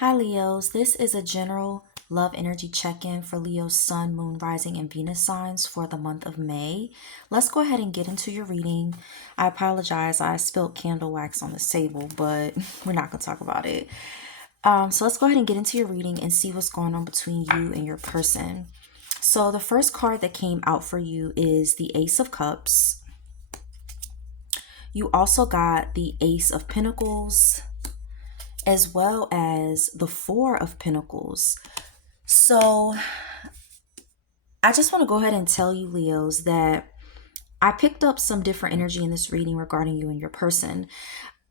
Hi Leos, this is a general love energy check-in for Leo's Sun, Moon, Rising, and Venus signs for the month of May. Let's go ahead and get into your reading. I apologize, I spilled candle wax on this table, but we're not going to talk about it. So let's go ahead and get into your reading and see what's going on between you and your person. So the first card that came out for you is the Ace of Cups. You also got the Ace of Pentacles, as well as the Four of Pentacles. So I just want to go ahead and tell you, Leos, that I picked up some different energy in this reading regarding you and your person,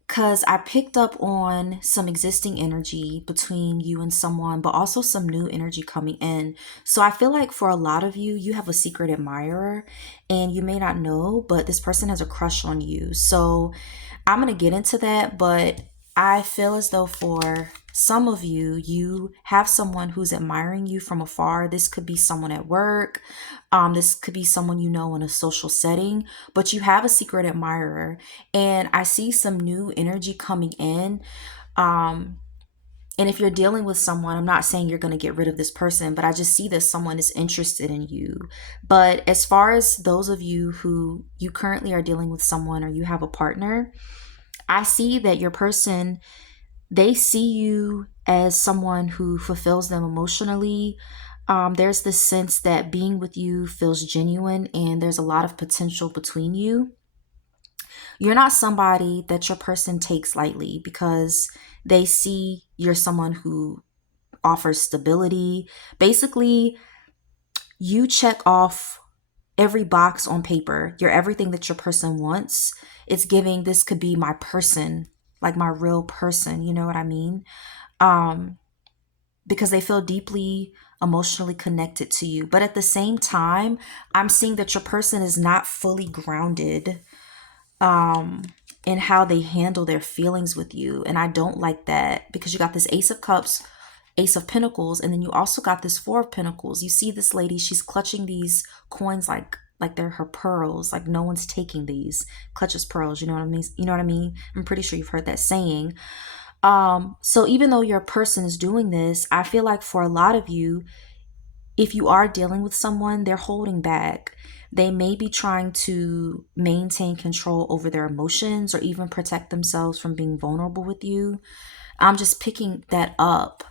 because I picked up on some existing energy between you and someone, but also some new energy coming in. So I feel like for a lot of you, you have a secret admirer and you may not know, but this person has a crush on you. So I'm going to get into that, but I feel as though for some of you, you have someone who's admiring you from afar. This could be someone at work. This could be someone you know in a social setting, but you have a secret admirer. And I see some new energy coming in. And if you're dealing with someone, I'm not saying you're going to get rid of this person, but I just see that someone is interested in you. But as far as those of you who you currently are dealing with someone or you have a partner, I see that your person, they see you as someone who fulfills them emotionally. There's this sense that being with you feels genuine and there's a lot of potential between you. You're not somebody that your person takes lightly because they see you're someone who offers stability. Basically, you check off every box on paper. You're everything that your person wants. It's giving, this could be my person, like my real person, you know what I mean? Because they feel deeply emotionally connected to you. But at the same time, I'm seeing that your person is not fully grounded in how they handle their feelings with you. And I don't like that because you got this Ace of Cups, Ace of Pentacles, and then you also got this Four of Pentacles. You see this lady, she's clutching these coins like they're her pearls, like no one's taking these. Clutches pearls, you know what I mean? You know what I mean? I'm pretty sure you've heard that saying. So even though your person is doing this, I feel like for a lot of you, if you are dealing with someone, they're holding back. They may be trying to maintain control over their emotions or even protect themselves from being vulnerable with you. I'm just picking that up.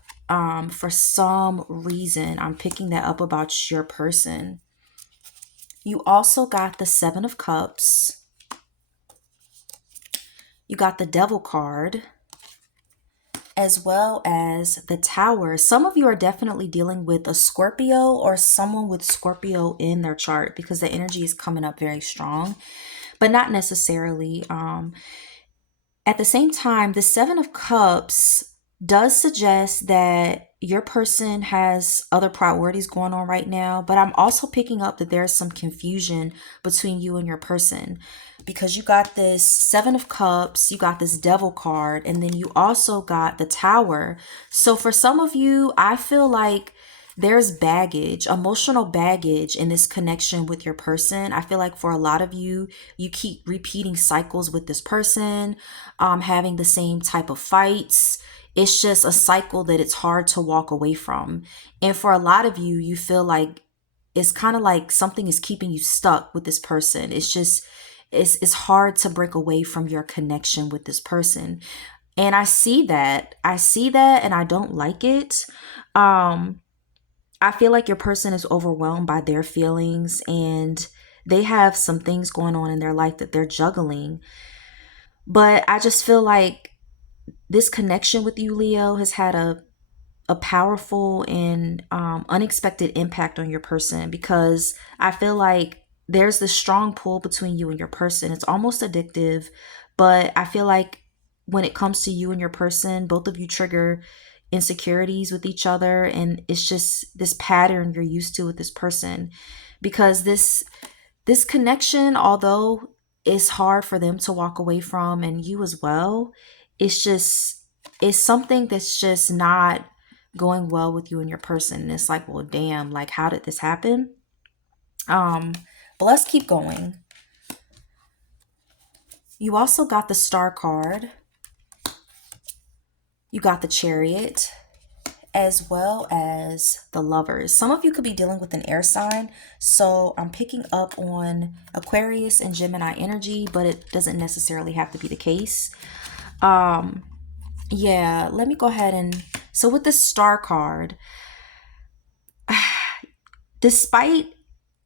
For some reason, I'm picking that up about your person. You also got the Seven of Cups. You got the Devil card, as well as the Tower. Some of you are definitely dealing with a Scorpio or someone with Scorpio in their chart because the energy is coming up very strong, but not necessarily. At the same time, the Seven of Cups does suggest that your person has other priorities going on right now, but I'm also picking up that there's some confusion between you and your person because you got this Seven of Cups, you got this Devil card, and then you also got the Tower. So for some of you, I feel like there's baggage, emotional baggage in this connection with your person. I feel like for a lot of you, you keep repeating cycles with this person, having the same type of fights. It's just a cycle that it's hard to walk away from. And for a lot of you, you feel like it's kind of like something is keeping you stuck with this person. It's just, it's hard to break away from your connection with this person. And I see that. I see that and I don't like it. I feel like your person is overwhelmed by their feelings and they have some things going on in their life that they're juggling. But I just feel like this connection with you, Leo, has had a powerful and unexpected impact on your person because I feel like there's this strong pull between you and your person. It's almost addictive, but I feel like when it comes to you and your person, both of you trigger insecurities with each other, and it's just this pattern you're used to with this person because this connection, although it's hard for them to walk away from and you as well, it's something that's just not going well with you and your person. And it's like, well, damn, like how did this happen? But let's keep going. You also got the Star card. You got the Chariot. as well as the Lovers. Some of you could be dealing with an air sign, so I'm picking up on Aquarius and Gemini energy, but it doesn't necessarily have to be the case. Yeah, let me go ahead and, so with the Star card, despite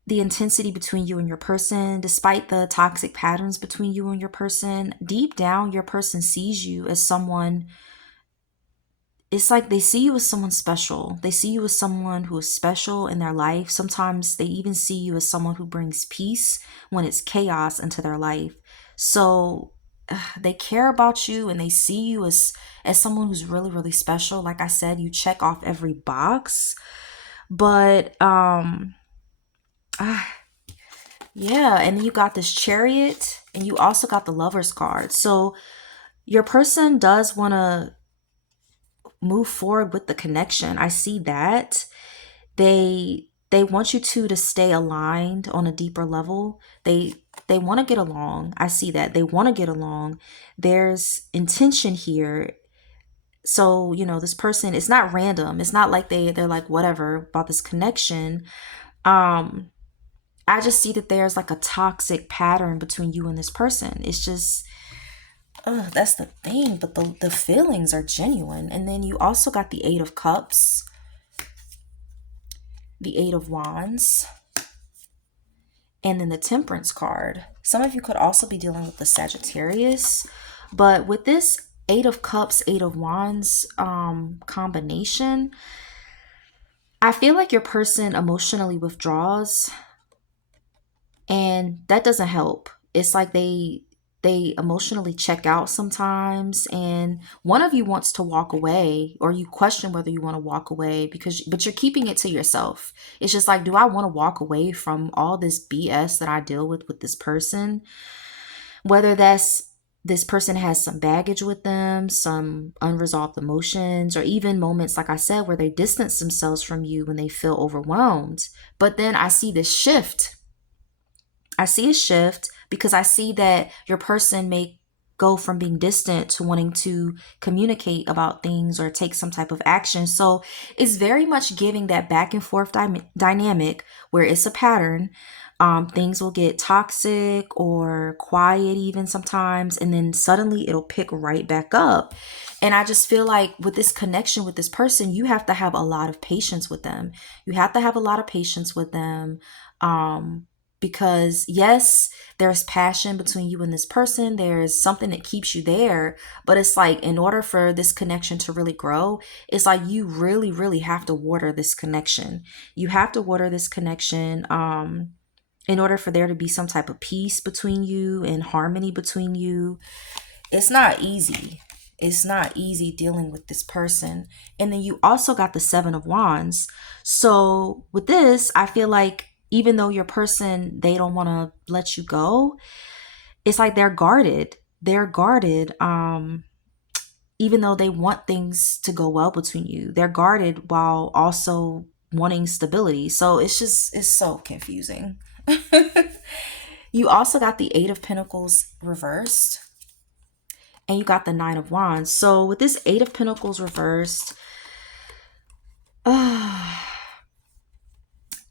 the intensity between you and your person, despite the toxic patterns between you and your person, deep down, your person sees you as someone. It's like they see you as someone special. They see you as someone who is special in their life. Sometimes they even see you as someone who brings peace when it's chaos into their life. So they care about you and they see you as someone who's really, really special. Like I said, you check off every box. But yeah, and then you got this Chariot and you also got the Lover's card. So your person does want to move forward with the connection. I see that. They want you two to stay aligned on a deeper level. They want to get along. I see that. They want to get along. There's intention here. So, you know, this person, it's not random. It's not like they're like whatever about this connection. I just see that there's like a toxic pattern between you and this person. It's just, that's the thing, but the feelings are genuine. And then you also got the Eight of Cups, the Eight of Wands, and then the Temperance card. Some of you could also be dealing with the Sagittarius, but with this Eight of Cups, Eight of Wands combination, I feel like your person emotionally withdraws, and that doesn't help. It's like they emotionally check out sometimes, and one of you wants to walk away, or you question whether you want to walk away but you're keeping it to yourself. It's just like, do I want to walk away from all this BS that I deal with this person? Whether that's this person has some baggage with them, some unresolved emotions, or even moments, like I said, where they distance themselves from you when they feel overwhelmed. But then I see this shift. I see a shift because I see that your person may go from being distant to wanting to communicate about things or take some type of action. So it's very much giving that back and forth dynamic where it's a pattern. Things will get toxic or quiet even sometimes, and then suddenly it'll pick right back up. And I just feel like with this connection with this person, you have to have a lot of patience with them. You have to have a lot of patience with them. Because yes, there's passion between you and this person. There's something that keeps you there. But it's like, in order for this connection to really grow, it's like you really, really have to water this connection. You have to water this connection in order for there to be some type of peace between you and harmony between you. It's not easy. It's not easy dealing with this person. And then you also got the Seven of Wands. So with this, I feel like even though your person, they don't want to let you go, it's like they're guarded. They're guarded. Even though they want things to go well between you, they're guarded while also wanting stability. So it's so confusing. You also got the Eight of Pentacles reversed, and you got the Nine of Wands. So with this Eight of Pentacles reversed,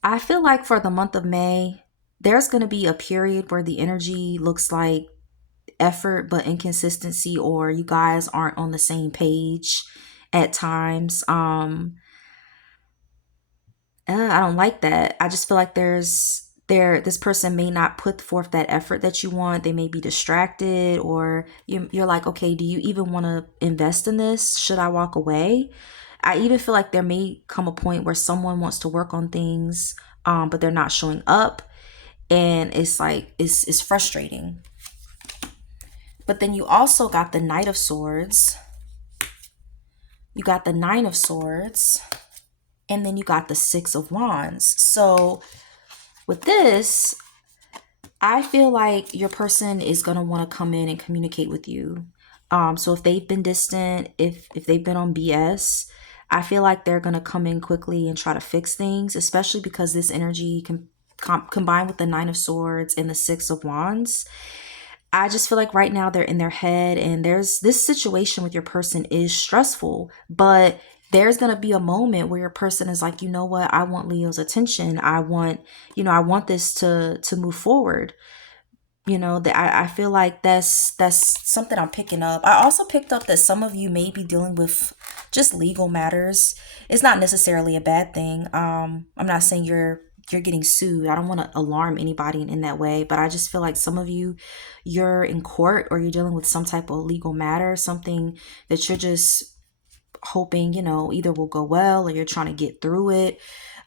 I feel like for the month of May, there's going to be a period where the energy looks like effort but inconsistency, or you guys aren't on the same page at times. I don't like that. I just feel like this person may not put forth that effort that you want. They may be distracted, or you're like, okay, do you even want to invest in this? Should I walk away? I even feel like there may come a point where someone wants to work on things, but they're not showing up. And it's like, it's frustrating. But then you also got the Knight of Swords. You got the Nine of Swords. And then you got the Six of Wands. So with this, I feel like your person is going to want to come in and communicate with you. So if they've been distant, if they've been on BS, I feel like they're going to come in quickly and try to fix things, especially because this energy can combine with the Nine of Swords and the Six of Wands. I just feel like right now they're in their head, and there's this situation with your person is stressful, but there's going to be a moment where your person is like, you know what, I want Leo's attention. I want, I want this to move forward. That I feel like that's something I'm picking up. I also picked up that some of you may be dealing with just legal matters. It's not necessarily a bad thing. I'm not saying you're getting sued. I don't want to alarm anybody in that way, but I just feel like some of you, you're in court or you're dealing with some type of legal matter, something that you're just hoping, either will go well or you're trying to get through it.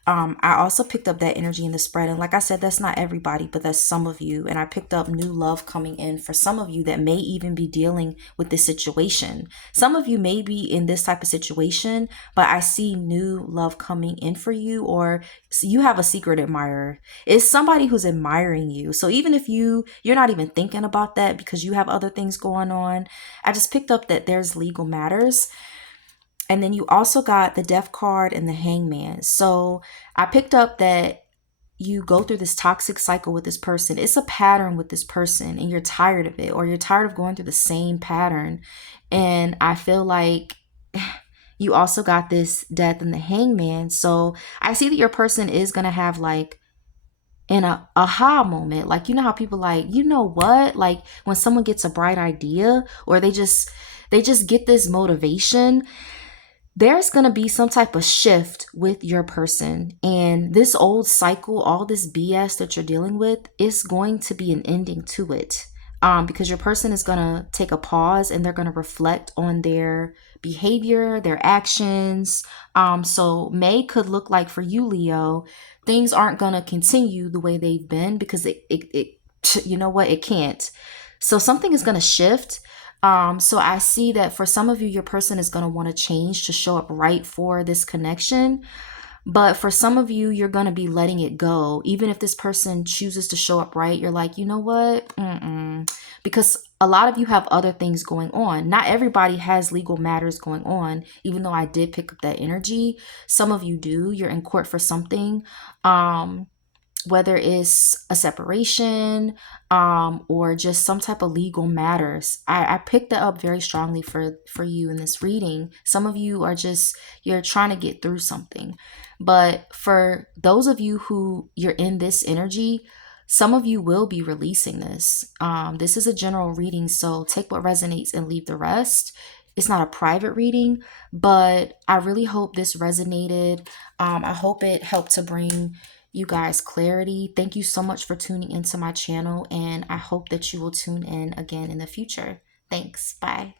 I also picked up that energy in the spread. And like I said, that's not everybody, but that's some of you. And I picked up new love coming in for some of you that may even be dealing with this situation. Some of you may be in this type of situation, but I see new love coming in for you, or you have a secret admirer. It's somebody who's admiring you. So even if you're not even thinking about that because you have other things going on, I just picked up that there's legal matters. And then you also got the Death card and the Hangman. So I picked up that you go through this toxic cycle with this person. It's a pattern with this person and you're tired of it, or you're tired of going through the same pattern. And I feel like you also got this Death and the Hangman. So I see that your person is going to have like an aha moment. Like, you know how people like, you know what? Like when someone gets a bright idea or they just get this motivation, there's going to be some type of shift with your person. And this old cycle, all this BS that you're dealing with, is going to be an ending to it. Because your person is going to take a pause and they're going to reflect on their behavior, their actions. So May could look like for you, Leo, things aren't going to continue the way they've been because it you know what, it can't. So something is going to shift. So I see that for some of you, your person is going to want to change to show up right for this connection. But for some of you, you're going to be letting it go. Even if this person chooses to show up right, you're like, you know what? Because a lot of you have other things going on. Not everybody has legal matters going on, even though I did pick up that energy. Some of you do. You're in court for something. Whether it's a separation or just some type of legal matters. I picked that up very strongly for you in this reading. Some of you are you're trying to get through something. But for those of you who you're in this energy, some of you will be releasing this. This is a general reading, so take what resonates and leave the rest. It's not a private reading, but I really hope this resonated. I hope it helped to bring you guys clarity. Thank you so much for tuning into my channel, and I hope that you will tune in again in the future. Thanks. Bye.